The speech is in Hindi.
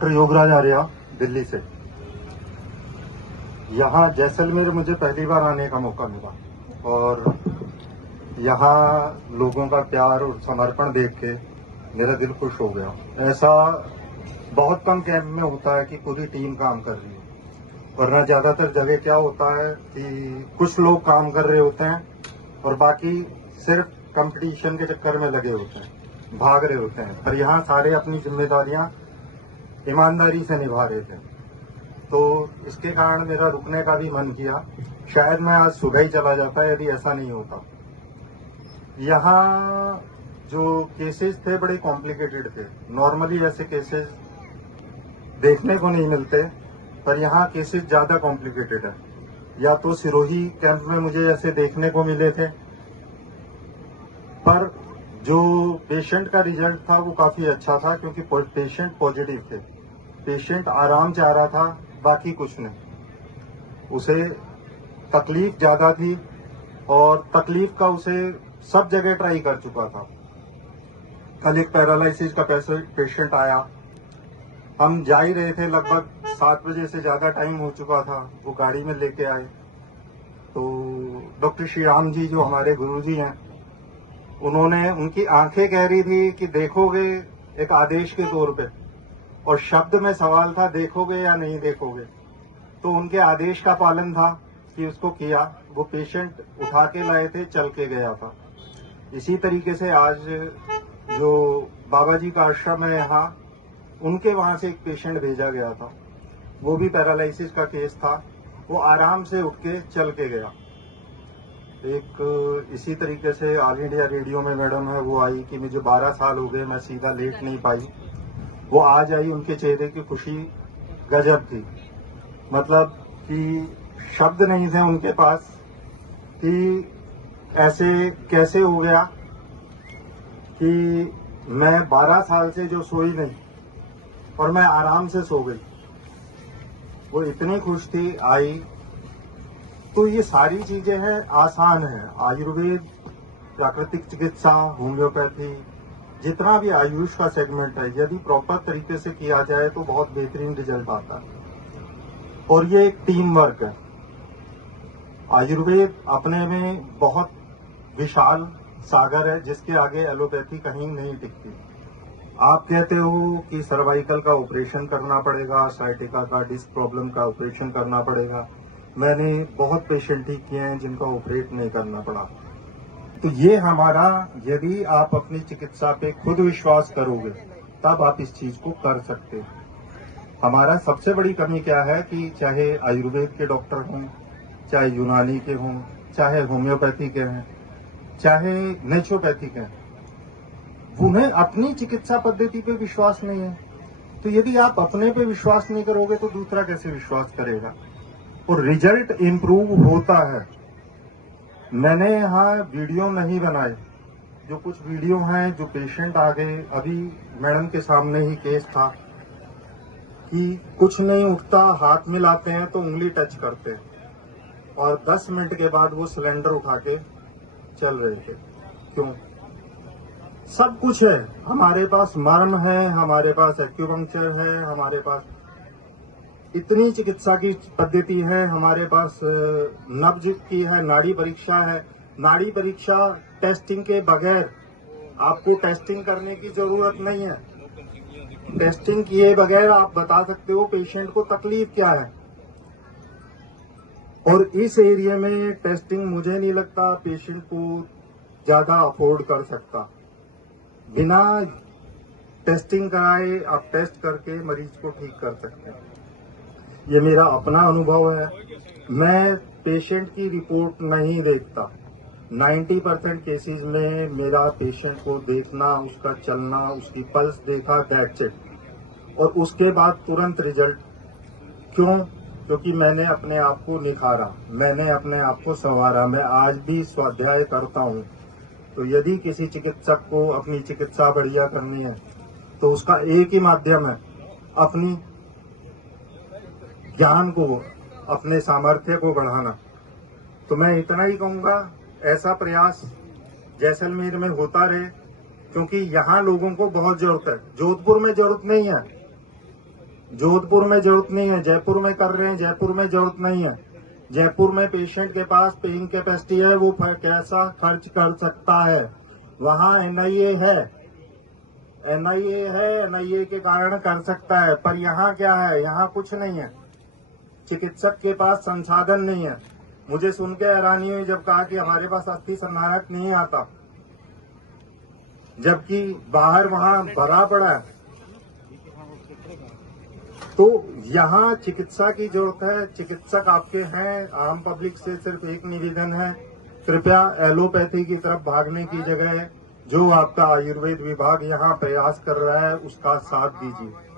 डॉक्टर योगराज आर्या, दिल्ली से। यहाँ जैसलमेर मुझे पहली बार आने का मौका मिला और यहाँ लोगों का प्यार और समर्पण देख के मेरा दिल खुश हो गया। ऐसा बहुत कम कैंप में होता है कि पूरी टीम काम कर रही है, वरना ज्यादातर जगह क्या होता है कि कुछ लोग काम कर रहे होते हैं और बाकी सिर्फ कंपटीशन के चक्कर में लगे होते हैं, भाग रहे होते हैं। पर यहाँ सारे अपनी जिम्मेदारियां ईमानदारी से निभा रहे थे, तो इसके कारण मेरा रुकने का भी मन किया। शायद मैं आज सुबह ही चला जाता यदि ऐसा नहीं होता। यहाँ जो केसेस थे बड़े कॉम्प्लिकेटेड थे। नॉर्मली ऐसे केसेस देखने को नहीं मिलते, पर यहाँ केसेस ज्यादा कॉम्प्लिकेटेड है। या तो सिरोही कैंप में मुझे ऐसे देखने को मिले थे, पर जो पेशेंट का रिजल्ट था वो काफी अच्छा था, क्योंकि पेशेंट पॉजिटिव थे। पेशेंट आराम चाह रहा था, बाकी कुछ नहीं। उसे तकलीफ ज्यादा थी और तकलीफ का उसे सब जगह ट्राई कर चुका था। कल एक पैरालिसिस का पेशेंट आया, हम जा ही रहे थे, लगभग 7 बजे से ज्यादा टाइम हो चुका था। वो गाड़ी में लेके आए तो डॉक्टर श्री राम जी जो हमारे गुरुजी हैं, उन्होंने, उनकी आंखें कह रही थी कि देखोगे, एक आदेश के तौर पे, और शब्द में सवाल था देखोगे या नहीं देखोगे। तो उनके आदेश का पालन था कि उसको किया। वो पेशेंट उठा के लाए थे, चल के गया था। इसी तरीके से आज जो बाबा जी का आश्रम है यहाँ, उनके वहां से एक पेशेंट भेजा गया था। वो भी पैरालिसिस का केस था, वो आराम से उठ के चल के गया। एक इसी तरीके से ऑल इंडिया रेडियो में मैडम है, वो आई कि मुझे 12 साल हो गए, मैं सीधा लेट नहीं पाई। वो आज आई, उनके चेहरे की खुशी गजब थी। मतलब कि शब्द नहीं थे उनके पास कि ऐसे कैसे हो गया कि मैं 12 साल से जो सोई नहीं और मैं आराम से सो गई। वो इतनी खुश थी, आई। तो ये सारी चीजें हैं, आसान है। आयुर्वेद, प्राकृतिक चिकित्सा, होम्योपैथी, जितना भी आयुष का सेगमेंट है, यदि प्रॉपर तरीके से किया जाए तो बहुत बेहतरीन रिजल्ट आता है। और ये एक टीम वर्क है। आयुर्वेद अपने में बहुत विशाल सागर है, जिसके आगे एलोपैथी कहीं नहीं टिकती। आप कहते हो कि सर्वाइकल का ऑपरेशन करना पड़ेगा, साइटिका का, डिस्क प्रॉब्लम का ऑपरेशन करना पड़ेगा। मैंने बहुत पेशेंट ठीक किए हैं जिनका ऑपरेट नहीं करना पड़ा। तो ये हमारा, यदि आप अपनी चिकित्सा पे खुद विश्वास करोगे तब आप इस चीज को कर सकते हो। हमारा सबसे बड़ी कमी क्या है कि चाहे आयुर्वेद के डॉक्टर हों, चाहे यूनानी के हों, चाहे होम्योपैथी के हैं, चाहे नेचुरोपैथी के हैं, उन्हें अपनी चिकित्सा पद्धति पे विश्वास नहीं है। तो यदि आप अपने पे विश्वास नहीं करोगे तो दूसरा कैसे विश्वास करेगा। और रिजल्ट इम्प्रूव होता है। मैंने यहाँ वीडियो नहीं बनाए, जो कुछ वीडियो हैं, जो पेशेंट आ गए, अभी मैडम के सामने ही केस था कि कुछ नहीं उठता, हाथ मिलाते हैं तो उंगली टच करते हैं, और 10 मिनट के बाद वो सिलेंडर उठा के चल रहे थे। क्यों? सब कुछ है हमारे पास, मर्म है, हमारे पास एक्यूपंक्चर है, हमारे पास इतनी चिकित्सा की पद्धति है, हमारे पास नब्ज की है, नाड़ी परीक्षा है। नाड़ी परीक्षा टेस्टिंग के बगैर, आपको टेस्टिंग करने की जरूरत नहीं है। टेस्टिंग किए बगैर आप बता सकते हो पेशेंट को तकलीफ क्या है। और इस एरिया में टेस्टिंग मुझे नहीं लगता पेशेंट को ज्यादा अफोर्ड कर सकता। बिना टेस्टिंग कराए आप टेस्ट करके मरीज को ठीक कर सकते हैं। ये मेरा अपना अनुभव है। मैं पेशेंट की रिपोर्ट नहीं देखता। 90% केसेस में मेरा पेशेंट को देखना, उसका चलना, उसकी पल्स देखा, दैट्स इट। और उसके बाद तुरंत रिजल्ट। क्यों? क्योंकि मैंने अपने आप को निखारा, मैंने अपने आप को संवारा। मैं आज भी स्वाध्याय करता हूँ। तो यदि किसी चिकित्सक को अपनी चिकित्सा बढ़िया करनी है तो उसका एक ही माध्यम है, अपनी ज्ञान को, अपने सामर्थ्य को बढ़ाना। तो मैं इतना ही कहूंगा, ऐसा प्रयास जैसलमेर में होता रहे, क्योंकि यहाँ लोगों को बहुत जरूरत है। जोधपुर में जरूरत नहीं है, जोधपुर में जरूरत नहीं है, जयपुर में कर रहे हैं, जयपुर में जरूरत नहीं है। जयपुर में पेशेंट के पास पेइंग कैपेसिटी है, वो कैसा खर्च कर सकता है। वहाँ एनआईए है, एनआईए के कारण कर सकता है। पर यहाँ क्या है, यहाँ कुछ नहीं है। चिकित्सक के पास संसाधन नहीं है। मुझे सुन के हैरानी हुई जब कहा कि हमारे पास अस्थि संधारक नहीं आता, जबकि बाहर वहाँ भरा पड़ा है। तो यहाँ चिकित्सा की जरूरत है, चिकित्सक आपके हैं। आम पब्लिक से सिर्फ एक निवेदन है, कृपया एलोपैथी की तरफ भागने की जगह जो आपका आयुर्वेद विभाग यहाँ प्रयास कर रहा है उसका साथ दीजिए।